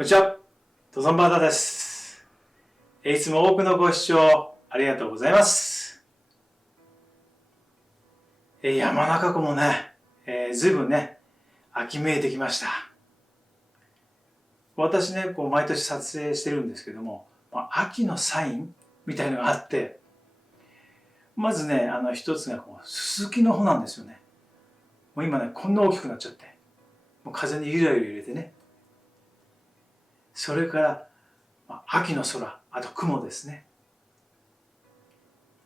こんにちは、登山バーダーです。いつも多くのご視聴ありがとうございます。山中湖もね、ずいぶんね、秋めいてきました。私ね、毎年撮影してるんですけども、秋のサインみたいのがあって、まずね、一つがススキの穂なんですよね。もう今ね、こんな大きくなっちゃって、もう風にゆらゆら揺れてね。それから、秋の空、あと雲ですね。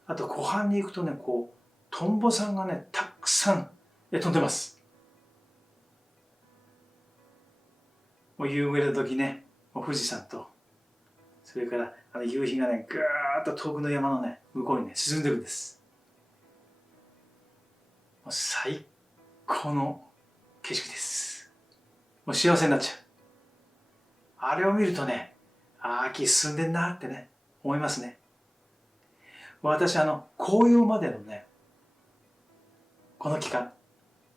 あと湖畔に行くとね、トンボさんがね、たくさん飛んでます。もう夕暮れの時ね、もう富士山と、それから夕日がね、ぐーっと遠くの山のね、向こうにね、沈んでるんです。もう最高の景色です。もう幸せになっちゃう。あれを見るとね、秋進んでんなってね、思いますね。私、紅葉までのね、この期間、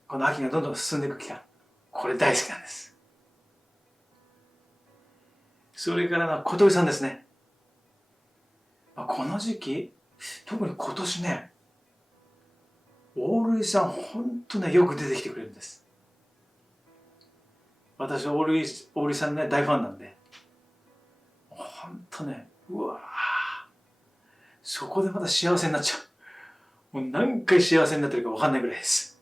この秋がどんどん進んでいく期間、これ大好きなんです。それから小鳥さんですね。この時期、特に今年ね、オオルリさん、ほんとね、よく出てきてくれるんです。私、オオルリさんね、大ファンなんで、ほんとね、うわぁ、そこでまた幸せになっちゃう。もう何回幸せになってるか分かんないぐらいです。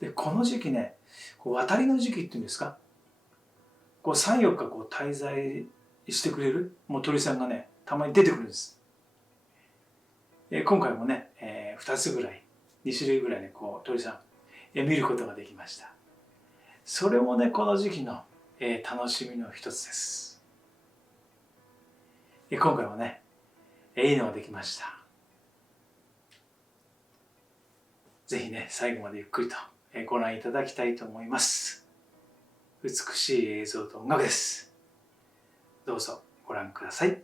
で、この時期ね、渡りの時期っていうんですか、3、4日滞在してくれる鳥さんがね、たまに出てくるんです。今回もね、2つぐらい、2種類ぐらいね、鳥さん、見ることができました。それもね、この時期の、楽しみの一つです。今回もね、いいのができました。ぜひね、最後までゆっくりとご覧いただきたいと思います。美しい映像と音楽です。どうぞご覧ください。